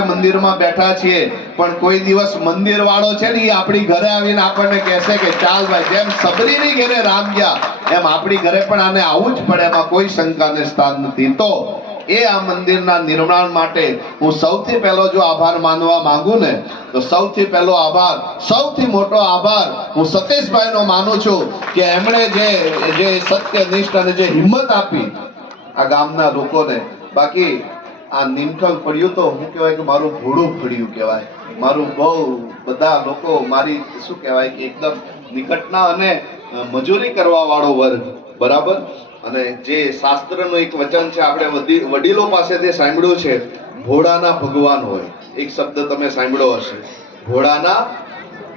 મંદિરમાં બેઠા છીએ. પણ કોઈ દિવસ મંદિર વાળો છે ને, એ આપણી ઘરે આવીને આપણને કહેશે કે, ચાલ ભાઈ, જેમ સબરીની ઘરે રામ ગયા, એમ આપણી ઘરે પણ આને આવું જ પડે, એમાં કોઈ શંકાને સ્થાન નથી. તો એ આ મંદિરના નિર્માણ માટે હું સૌથી પહેલો જો આભાર માનવા માંગુ ને, તો સૌથી પહેલો આભાર, સૌથી મોટો આભાર હું સતીશભાઈનો માનું છું કે એમણે જે જે સત્યનિષ્ઠ અને જે હિંમત આપી આ ગામના લોકોને. બાકી આ નિમખલ પડ્યું તો હું કહેવાય કે મારું ભોળું પડ્યું કહેવાય. મારું બહુ બધા લોકો મારી, શું કહેવાય કે એકદમ નિકટના અને મજૂરી કરવા વાળો વર્ગ, બરાબર? અને જે શાસ્ત્રનું એક વચન છે, આપણે વડીલો વડીલો પાસેથી સાંભળ્યું છે, ભોળાના ભગવાન હોય. એક શબ્દ તમે સાંભળ્યો હશે. ભોળાના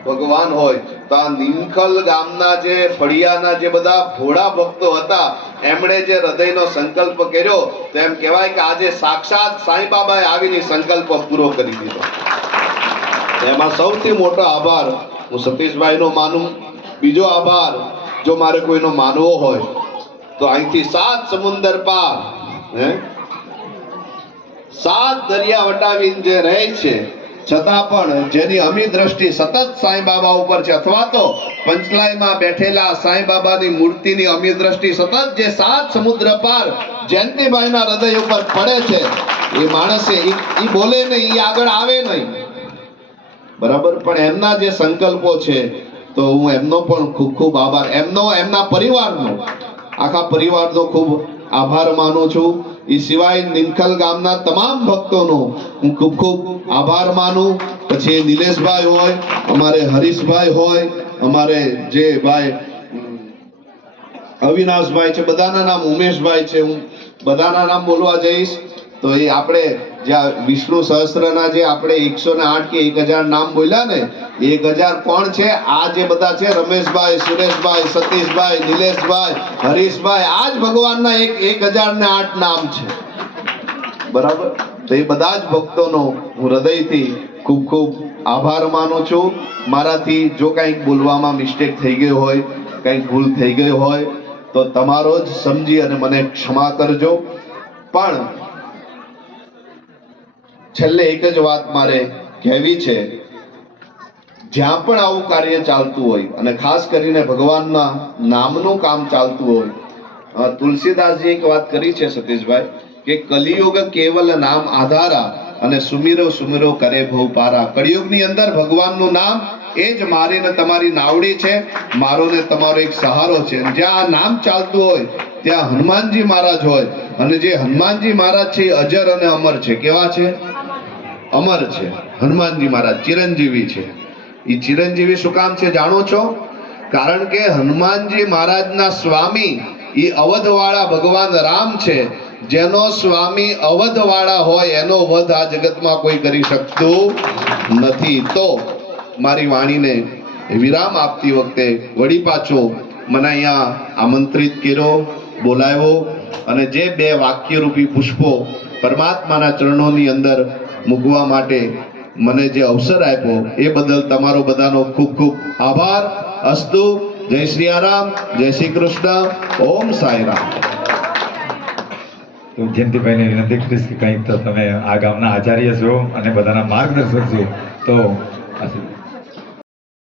ભગવાન હોય. તો આ નિમખલ ગામના જે, ફળિયાના જે બધા ભોળા ભક્તો હતા, એમણે જે હૃદયનો સંકલ્પ કર્યો, તો એમ કહેવાય કે આજે સાક્ષાત સાંઈ આવીને સંકલ્પ પૂરો કરી દીધો. એમાં સૌથી મોટો આભાર, હું સતીશભાઈનો માનું. બીજો આભાર, જો મારે કોઈનો માનવો હોય, તો અહીંથી સાત સમુંદર પાર, હે? સાત દરિયા વટાવીને જે રહે છે છતાં પણ જેની અમી દ્રષ્ટિ સતત સાંઈ બાબા ઉપર છે, અથવા તો પંચલાયમાં બેઠેલા સાંઈ બાબાની મૂર્તિની અમી દ્રષ્ટિ સતત જે સાત સમુદ્ર પાર જયંતિભાઈના હૃદય ઉપર પડે છે, એ માણસે ઈ બોલે નહીં એ આગળ આવે નહીં. બરાબર? પણ એમના જે સંકલ્પો છે, તો હું એમનો પણ ખૂબ ખૂબ આભાર. એમનો, એમના પરિવારનો. આખા પરિવારનો ખૂબ આભાર માનું છું. એ સિવાય નિમખલ ગામના તમામ ભક્તોનો હું ખૂબ ખૂબ આભાર માનું. પછી નિલેશભાઈ હોય, અમારે હરીશભાઈ હોય, અમારે જે ભાઈ અવિનાશભાઈ છે, બધાના નામ ઉમેશભાઈ છે, હું બધાના નામ બોલવા જઈશ. તો એ આપણે જ્યાં વિષ્ણુ સહસ્ત્રના જે આપણે એકસો ને આઠ કે એક હજાર નામ બોલ્યા ને, એક હજાર કોણ છે? આ જે બધા છે, રમેશભાઈ, સુરેશભાઈ, સતીશભાઈ, નિલેશભાઈ, હરીશભાઈ આ જ ભગવાનના એક એક હજાર ને આઠ નામ છે. બરાબર? તો એ બધા જ ભક્તોનો હું હૃદયથી ખૂબ ખૂબ આભાર માનું છું. મારાથી જો કંઈક બોલવામાં મિસ્ટેક થઈ ગઈ હોય, કંઈક ભૂલ થઈ ગઈ હોય, તો તમારો જ સમજી અને મને ક્ષમા કરજો. પણ છેલ્લે એક જ વાત મારે કહેવી છે. જ્યાં પણ આવું કાર્ય ચાલતું હોય, અને ખાસ કરીને ભગવાનના નામનું કામ ચાલતું હોય તુલસીદાસજી એક વાત કરી છે સતીશભાઈ, કે કલિયુગ કેવલ નામ આધારા અને સુમીરો સુમીરો કરે ભવ પારા. કળિયુગની અંદર ભગવાનનું નામ એ જ મારી ને તમારી નાવડી છે, મારો ને તમારો એક સહારો છે. જ્યાં આ નામ ચાલતું હોય, ત્યાં હનુમાનજી મહારાજ હોય, અને જે હનુમાનજી મહારાજ છે અજર અને અમર છે. કેવા છે? અમર છે. હનુમાનજી મહારાજ ચિરંજીવી છે. એ ચિરંજીવી શું કામ છે જાણો છો? કારણ કે હનુમાનજી મહારાજના સ્વામી એ અવધવાળા ભગવાન રામ છે. જેનો સ્વામી અવધવાળા હોય એનો વધ આ જગતમાં કોઈ કરી શકતું નથી. તો મારી વાણીને વિરામ આપતી વખતે વળી પાછો મને અહીંયા આમંત્રિત કર્યો, બોલાવ્યો અને જે બે વાક્યરૂપી પુષ્પો પરમાત્માના ચરણોની અંદર મૂકવા માટે મને જે અવસર આપ્યો, એ બદલ તમારો બધાનો ખૂબ ખૂબ આભાર. અસ્તુ, જય શ્રી આરામ, જય શ્રી કૃષ્ણ, ઓમ સાંઈરામ જયંતિભાઈને વિનંતી કરીશ કે કંઈક તો તમે આ ગામના આચાર્ય છો અને બધાના માર્ગદર્શક છો. તો